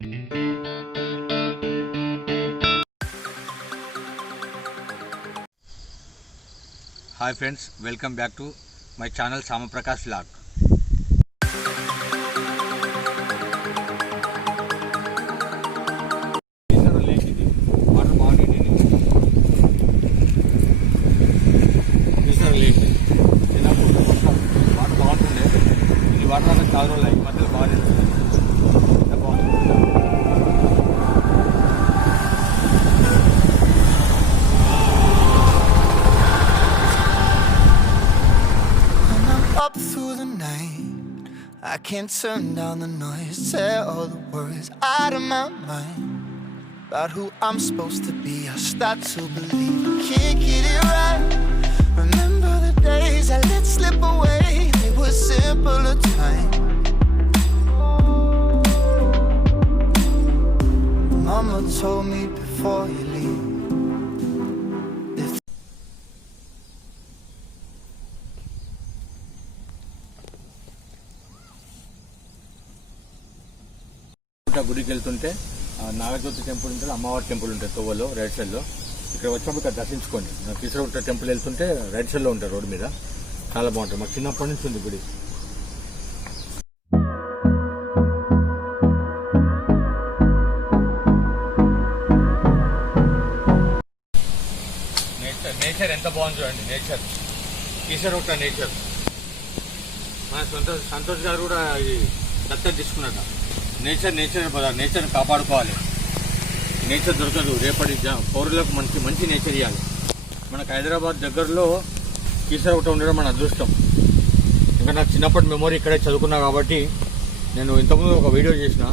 Hi friends, welcome back to my channel Sama Prakash Vlog. Water బాగుంది, చిన్నప్పుడు water బాగుంటుండే. ఈ వాటర్ అనేది చాలా రోజులు ఈ మధ్యలో బాగా up through the night. I can't turn down the noise, tear all the worries out of my mind. About who I'm supposed to be, I start to believe I can't get it right. Remember the days I let slip away, they were simpler times. Mama told me before you leave, గుడికి వెళ్తుంటే Nagajyothi temple ఉంటుంది, అమ్మవారి temple ఉంటుంది తొవ్వలో right సైడ్లో. ఇక్కడ వచ్చినప్పుడు ఇక్కడ దర్శించుకోండి. Keesaragutta temple వెళ్తుంటే రైట్ సైడ్లో ఉంటుంది, రోడ్డు మీద. చాలా బాగుంటుంది, మాకు చిన్నప్పటి నుంచి ఉంది గుడి. నేచర్ ఎంత బాగుంది చూడండి. Nature Keesaragutta nature. మన సంతోష్ గారు కూడా ఇది దత్తత తీసుకున్నట్ట. నేచర్ కాపాడుకోవాలి. నేచర్ దొరకదు, రేపటి పౌరులకు మంచి నేచర్ ఇవ్వాలి. మనకు హైదరాబాద్ దగ్గరలో కీసరగుట్ట ఉండడం మన అదృష్టం. ఇంకా నాకు చిన్నప్పటి మెమొరీ ఇక్కడే చదువుకున్నా కాబట్టి నేను ఇంతకుముందు ఒక వీడియో చేసిన,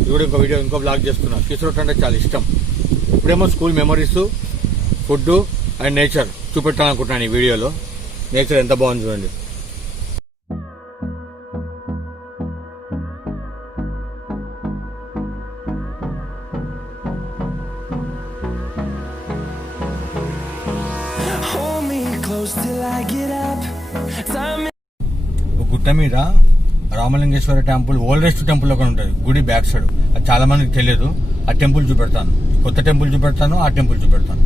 ఇప్పుడు ఇంకో బ్లాగ్ చేస్తున్నా. కీసరగుట్ట అంటే చాలా ఇష్టం. ఇప్పుడేమో school memories, food and nature చూపెట్టాలనుకుంటున్నాను ఈ వీడియోలో. నేచర్ ఎంత బాగుంది చూడండి. గుట్ట మీద రామలింగేశ్వర టెంపుల్ ఓల్డెస్ట్ టెంపుల్ ఒకటి ఉంటుంది గుడి బ్యాక్ సైడ్. అది చాలా మందికి తెలియదు. ఆ టెంపుల్ చూపెడతాను, కొత్త టెంపుల్ చూపెడతాను, ఆ టెంపుల్ చూపెడతాను.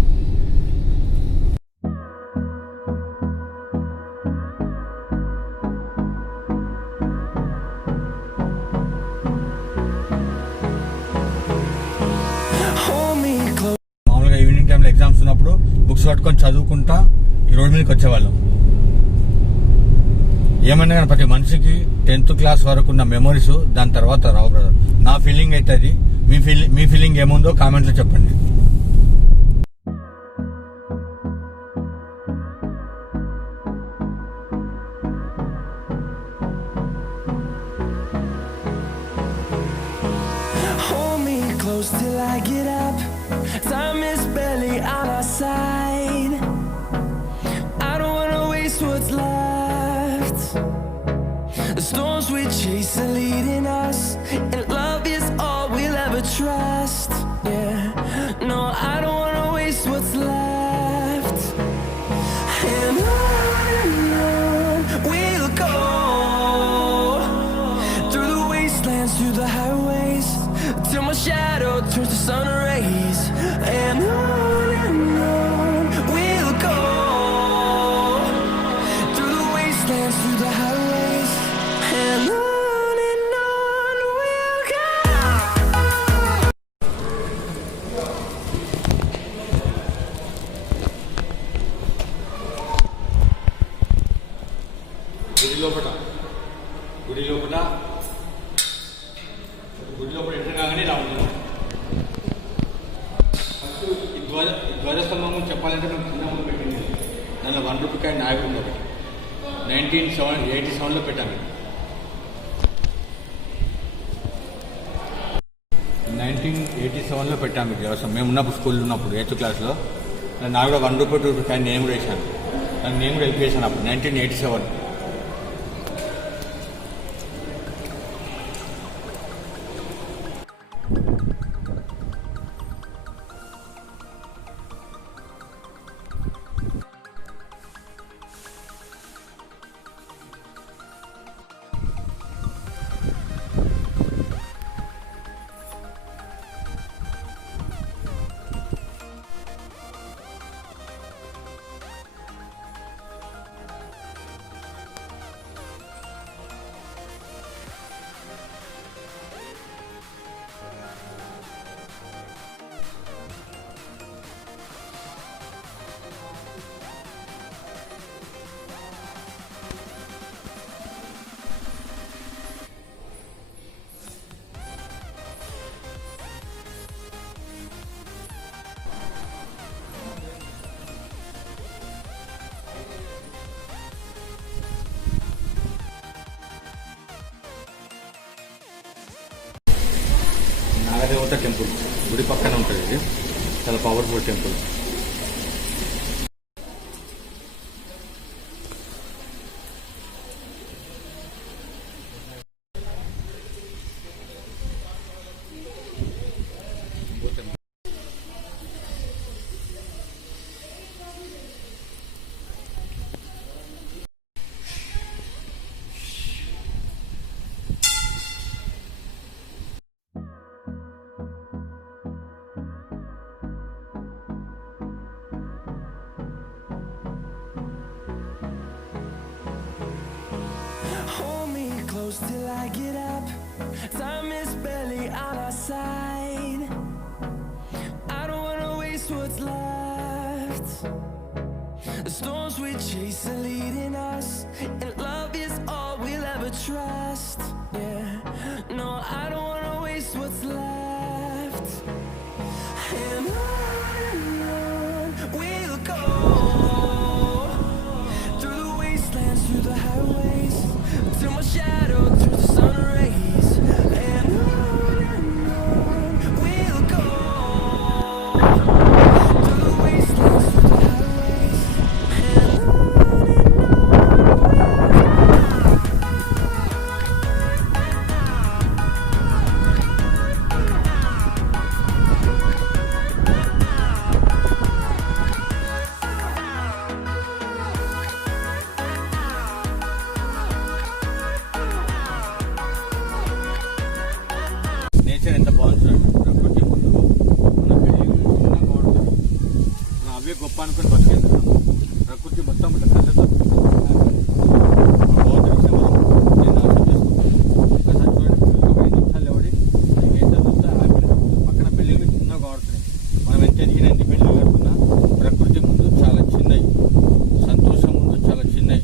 మామూలుగా ఈవినింగ్ టైంలో ఎగ్జామ్స్ ఉన్నప్పుడు బుక్స్ పట్టుకొని చదువుకుంటా ఈ రోడ్ మీదకి వచ్చేవాళ్ళం. ఏమన్నా కానీ ప్రతి మనిషికి 10th క్లాస్ వరకు ఉన్న మెమరీస్ దాని తర్వాత రావు బ్రదర్. నా ఫీలింగ్ అయితే అది. మీ ఫీలింగ్ ఏముందో కామెంట్లో చెప్పండి. Hold me close till I get up. Time is barely on our side. I don't wanna waste what's left. The storms we chase are leading us, and love is all we'll ever trust. Yeah, no, I don't wanna waste what's left. And on we'll go, through the wastelands, through the highways, till my shadow turns to sun rays. And on we'll go, through the wastelands, through the highways, and on we'll go. గుడి లోపల enter కాగానే ఇలా ఉంటుంది. First ఈ ధ్వజస్తంభం చెప్పాలంటే మేము చిన్నప్పుడు పెట్టింది. దానిలో 1 రూపీ కాయిన్ నాయకుడు ఉంది ఒకటి. 1987లో పెట్టాము. 1987లో పెట్టాము ధ్వజస్తంభం. మేము ఉన్నప్పుడు స్కూల్లో ఉన్నప్పుడు 8th క్లాస్లో. నాకు కూడా 1 రూపీ 2 రూపీ కాయిన్ నేను కూడా వేసాను. నేను కూడా హెల్ప్ చేశాను అప్పుడు 1987. నాగదేవత టెంపుల్ గుడి పక్కన ఉంటుంది. ఇది చాలా powerful temple. Till I get up, time is barely on our side. I don't wanna waste what's left. The storms we chase are leading us, and love is all we'll ever trust. Yeah, no, I don't wanna waste what's left. And on we'll go, through the wastelands, through the highways, till my shadow through the sun rays. And on we'll go, through the wastelands, through the highways. And nature ఎంత బాగుంటుందండి. ప్రకృతి ముందు మన చిన్నగా బాగుంటుంది. మనం అవే గొప్ప అనుకుని బతికేస్తున్నాం. ప్రకృతి మొత్తం ఇట్లా కళ్ళతో బాగుంటుంది విషయం మనం నేను అర్థం చేసుకుంటాను. ఒక్కసారి చూడండి, ఒక 5 నిమిషాలు ఎవడి ఎంత చూస్తే హ్యాపీనెస్. పక్కన బిల్డింగ్లు చిన్నగా ఆడుతున్నాయి. మనం ఎంత ఎదిగినా ఎన్ని బిల్డింగ్ కట్టుకున్నా ప్రకృతి ముందు చాలా చిన్నవి. సంతోషం ముందు చాలా చిన్నవి.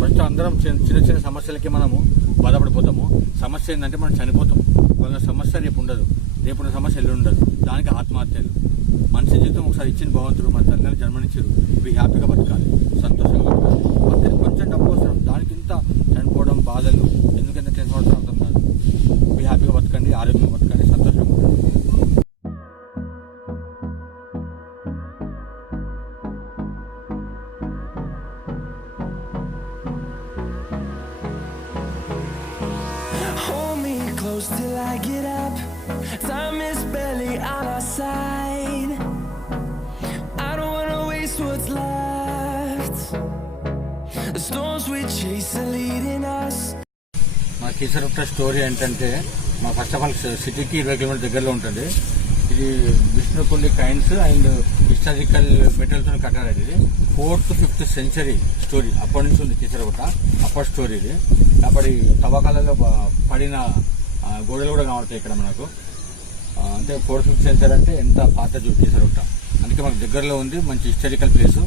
ఫస్ట్ అందరం చిన్న చిన్న సమస్యలకి మనము బాధపడిపోతాము. సమస్య ఏంటంటే మనం చనిపోతాం. వాళ్ళ సమస్య రేపు ఉండదు, రేపున్న సమస్య ఎల్లు ఉండదు. దానికి ఆత్మహత్యలు. మనిషి జీవితం ఒకసారి ఇచ్చిన భగవంతుడు మన తల్లిని జన్మనిచ్చారు. ఇవి హ్యాపీగా బతకాలి, సంతోషంగా బతకాలి. పక్కన కొంచెం డబ్బు అవసరం, దానికి ఇంత చనిపోవడం బాధలు ఎందుకంత టెన్షన్ పడతాం అర్థం కాదు. ఇవి హ్యాపీగా బతకండి, ఆరోగ్యంగా బతకండి, సంతోషంగా ఉండండి. close till I get up, time is barely on our side. I don't wanna waste what's left. The storms we chase are leading us. మా కీసరగుట్ట స్టోరీ ఏంటంటే, మా ఫస్ట్ ఆఫ్ ఆల్ సిటీకి 20 కిలోమీటర్ దగ్గరలో ఉంటుంది. ఇది విష్ణుకుండి కైన్స్ అండ్ హిస్టారికల్ మెటీరియల్తో కట్టారు. ఇది 4th to 5th century story. అప్పటి నుంచి ఉంది కీసరగుట్ట. అప్పటి స్టోరీ ఇది. అప్పటి తవ్వకాలలో పడిన గోడలు కూడా కనబడతాయి ఇక్కడ మనకు. అంటే 4th, 5th సెంచరీ అంటే ఎంత పాత కీసరగుట్ట. అందుకే మనకు దగ్గరలో ఉంది. మంచి హిస్టారికల్ ప్లేస్.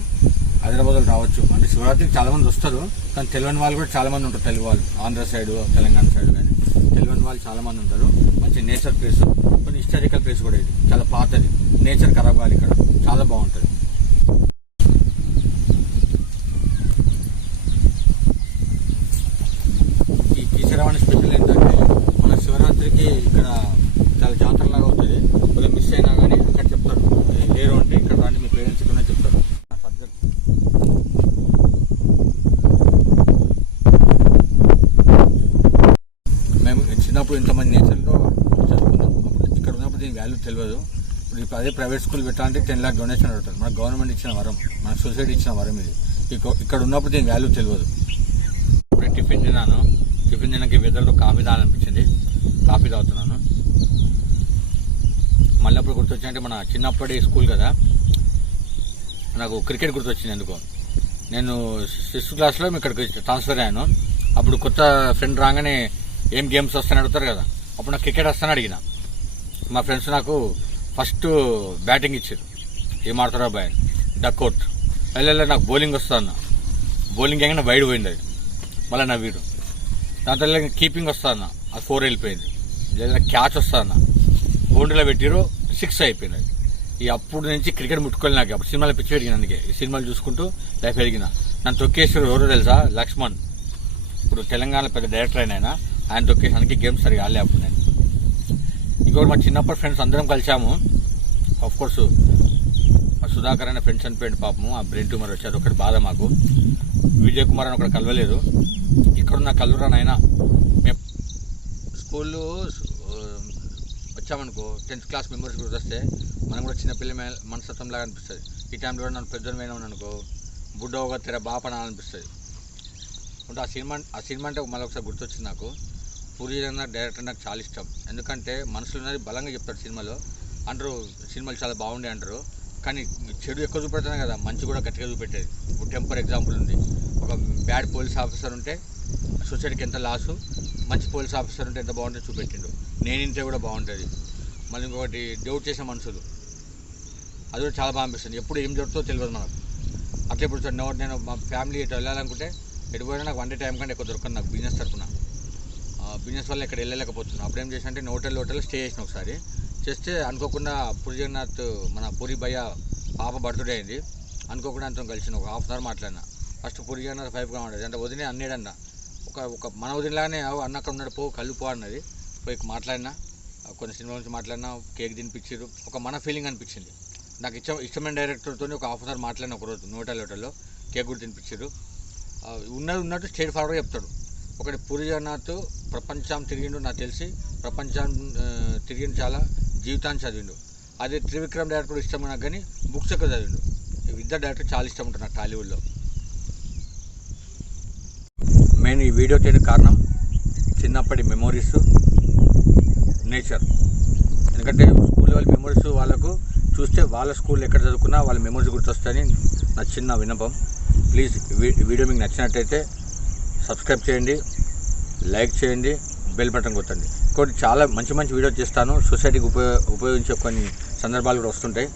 హైదరాబాద్లో రావచ్చు. అంటే శివరాత్రికి చాలా మంది వస్తారు, కానీ తెలియని వాళ్ళు కూడా చాలా మంది ఉంటారు. తెలుగు వాళ్ళు ఆంధ్ర సైడ్, తెలంగాణ సైడ్ కానీ తెలియని వాళ్ళు చాలా మంది ఉంటారు. మంచి నేచర్ ప్లేస్, కొన్ని హిస్టారికల్ ప్లేస్ కూడా. ఇది చాలా పాతది. నేచర్ ఖరాబ్ కాదు ఇక్కడ, చాలా బాగుంటుంది. ఈ కీసరవాణి స్పెషల్ ఏంటంటే, మన శివరాత్రికి ఇక్కడ చాలా జాతరలాగా అవుతుంది. కొద్దిగా మిస్ అయినా కానీ అక్కడ చెప్తారు, లేరు అంటే ఇక్కడ రాని మీ పేరెంట్స్ ఇక్కడ చెప్తారు. మేము చిన్నప్పుడు ఇంతమంది నేచర్లో చదువుకున్నాం. ఇక్కడ ఉన్నప్పుడు దీని వాల్యూ తెలియదు. ఇప్పుడు అదే ప్రైవేట్ స్కూల్ పెట్టాలంటే 10 lakh డొనేషన్ అడుగుతారు. మన గవర్నమెంట్ ఇచ్చిన వరం, మన సొసైటీ ఇచ్చిన వరం ఇది. ఇక్కడ ఉన్నప్పుడు దీని వాల్యూ తెలియదు. ఇప్పుడు టిఫిన్ తిన్నాను. టిఫిన్ తినడానికి వెదర్లో కాఫీ తాగాలనిపించింది. కాఫీ తాగుతున్నాను. మళ్ళీ అప్పుడు గుర్తొచ్చిందంటే, మన చిన్నప్పటి స్కూల్ కదా, నాకు క్రికెట్ గుర్తొచ్చింది ఎందుకో. నేను 6th క్లాస్లో ఇక్కడికి ట్రాన్స్ఫర్ అయ్యాను. అప్పుడు కొత్త ఫ్రెండ్ రాగానే ఏం గేమ్స్ వస్తాయని అడుగుతారు కదా. అప్పుడు నాకు క్రికెట్ వస్తానని అడిగిన. మా ఫ్రెండ్స్ నాకు ఫస్ట్ బ్యాటింగ్ ఇచ్చారు. ఏం ఆడతారో బాయ్, డక్అవుట్. వెళ్ళి నాకు బౌలింగ్ వస్తా అన్న. బౌలింగ్ ఏమైనా వైడ్ పోయింది అది. మళ్ళీ నవ్వీడు. దాని తర్వాత కీపింగ్ వస్తా అన్న, అది 4 వెళ్ళిపోయింది. లేదా క్యాచ్ వస్తా అన్న, బౌండరీలో పెట్టిరు, 6 అయిపోయింది అది. ఈ అప్పుడు నుంచి క్రికెట్ ముట్టుకోవాలి నాకు. అప్పుడు సినిమాలో పిచ్చి పెరిగిన. అందుకే ఈ సినిమాలు చూసుకుంటూ లైఫ్ ఎదిగిన. నన్ను తొక్కేశ్వరు ఎవరో తెలుసా? లక్ష్మణ్. ఇప్పుడు తెలంగాణ పెద్ద డైరెక్టర్ అయినా ఆయన తొక్కేసానికి గేమ్స్ సరిగా ఆడలే. అప్పుడు నేను ఇంకొకటి మా చిన్నప్పటి ఫ్రెండ్స్ అందరం కలిసాము. ఆఫ్ కోర్స్ సుధాకర్ అనే ఫ్రెండ్స్ చనిపోయింది పాపము, ఆ బ్రెయిన్ ట్యూమర్ వచ్చారు. ఒకటి బాధ మాకు. విజయ్ కుమార్ అని ఒకటి కలవలేదు. ఇక్కడున్న కలురా నాయన. మేము స్కూల్లో వచ్చామనుకో 10th క్లాస్ మెంబర్స్ కూడా వస్తే మనం కూడా చిన్నపిల్ల మనస్తత్వం లాగా అనిపిస్తుంది. ఈ టైంలో కూడా నన్ను పెద్దమైన అనుకో బుడ్డ ఒక తెర బాపన అనిపిస్తుంది. అంటే ఆ సినిమా అంటే మళ్ళీ ఒకసారి గుర్తొచ్చింది నాకు. పూరి జగన్నాథ్ డైరెక్టర్ నాకు చాలా ఇష్టం. ఎందుకంటే మనసులో ఉన్నది బలంగా చెప్తాడు సినిమాలో. అంటారు సినిమాలు చాలా బాగుండే అంటారు, కానీ చెడు ఎక్కువ చూపెడతానే కదా మంచి కూడా గట్టిగా చూపెట్టేది. ఇప్పుడు టెంపర్ ఎగ్జాంపుల్ ఉంది. ఒక బ్యాడ్ పోలీస్ ఆఫీసర్ ఉంటే సొసైటీకి ఎంత లాసు, మంచి పోలీస్ ఆఫీసర్ ఉంటే ఎంత బాగుంటుందో చూపెట్టిండు. నేను ఇంటే కూడా బాగుంటుంది. మళ్ళీ ఇంకొకటి డౌట్ చేసే మనుషులు, అది కూడా చాలా బాగా అనిపిస్తుంది. ఎప్పుడు ఏం జరుగుతుందో తెలియదు మనకు. అట్లా ఇప్పుడు నేను మా ఫ్యామిలీ ఎటు వెళ్ళాలనుకుంటే ఎటు పోయినా నాకు 1 డే టైం కంటే ఎక్కువ దొరకదు నాకు బిజినెస్ తరఫున. బిజినెస్ వల్ల ఇక్కడ వెళ్ళలేకపోతున్నాను. అప్పుడు ఏం చేసిన అంటే హోటల్ స్టే చేసిన. ఒకసారి చేస్తే అనుకోకుండా పూరి జగన్నాథ్ మన పూరి భయ్య పాప బర్త్డే అయింది. అనుకోకుండా అంతా కలిసిన ఒక హాఫ్ అన్ అవర్ మాట్లాడినా. ఫస్ట్ పూరి జగన్నాథ్ 5 కావాలి అంటే వదిలే అన్నాడన్న. ఒక మన వదినలాగానే అన్న అక్కడ ఉన్నాడు పో కళ్ళు పో అన్నది. పోయి మాట్లాడినా, కొన్ని సినిమా గురించి మాట్లాడినా, కేక్ తినిపించారు. ఒక మన ఫీలింగ్ అనిపించింది నాకు. ఇష్టమైన డైరెక్టర్తో ఒక హాఫ్ అన్ అవర్ మాట్లాడిన ఒకరోజు హోటల్లో కేక్ కూడా తినిపించారు. ఉన్నట్టు స్ట్రైట్ ఫార్వర్డ్గా చెప్తాడు. ఒకటి పూరి జగన్నాథ్ ప్రపంచం తిరిగిండు, నాకు తెలిసి ప్రపంచం తిరిగిండు, చాలా జీవితాన్ని చదివిండు. అదే త్రివిక్రమ్ డైరెక్టర్ ఇష్టం నాకు, కానీ బుక్స్ ఎక్కువ చదివిండు. ఇద్దరు డైరెక్టర్ చాలా ఇష్టం ఉంటుంది నాకు టాలీవుడ్లో. మెయిన్ ఈ వీడియో చేయడానికి కారణం చిన్నప్పటి మెమోరీస్, నేచర్. ఎందుకంటే స్కూల్ లెవెల్ మెమోరీస్ వాళ్ళకు చూస్తే వాళ్ళ స్కూల్ ఎక్కడ చదువుకున్నా వాళ్ళ మెమోరీస్ గుర్తొస్తాయని నా చిన్న విన్నపం. ప్లీజ్ వీడియో మీకు నచ్చినట్టయితే సబ్స్క్రైబ్ చేయండి, లైక్ చేయండి, బెల్ బటన్ కొట్టండి. ఇంకోటి చాలా మంచి వీడియో చేస్తాను. సొసైటీకి ఉపయోగించే కొన్ని సందర్భాలు కూడా వస్తుంటాయి.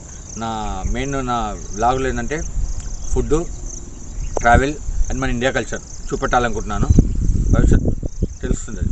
నా వ్లాగులు ఏంటంటే ఫుడ్, ట్రావెల్ అండ్ మన ఇండియా కల్చర్ చూపెట్టాలనుకుంటున్నాను. భవిష్యత్తు తెలుస్తుంది.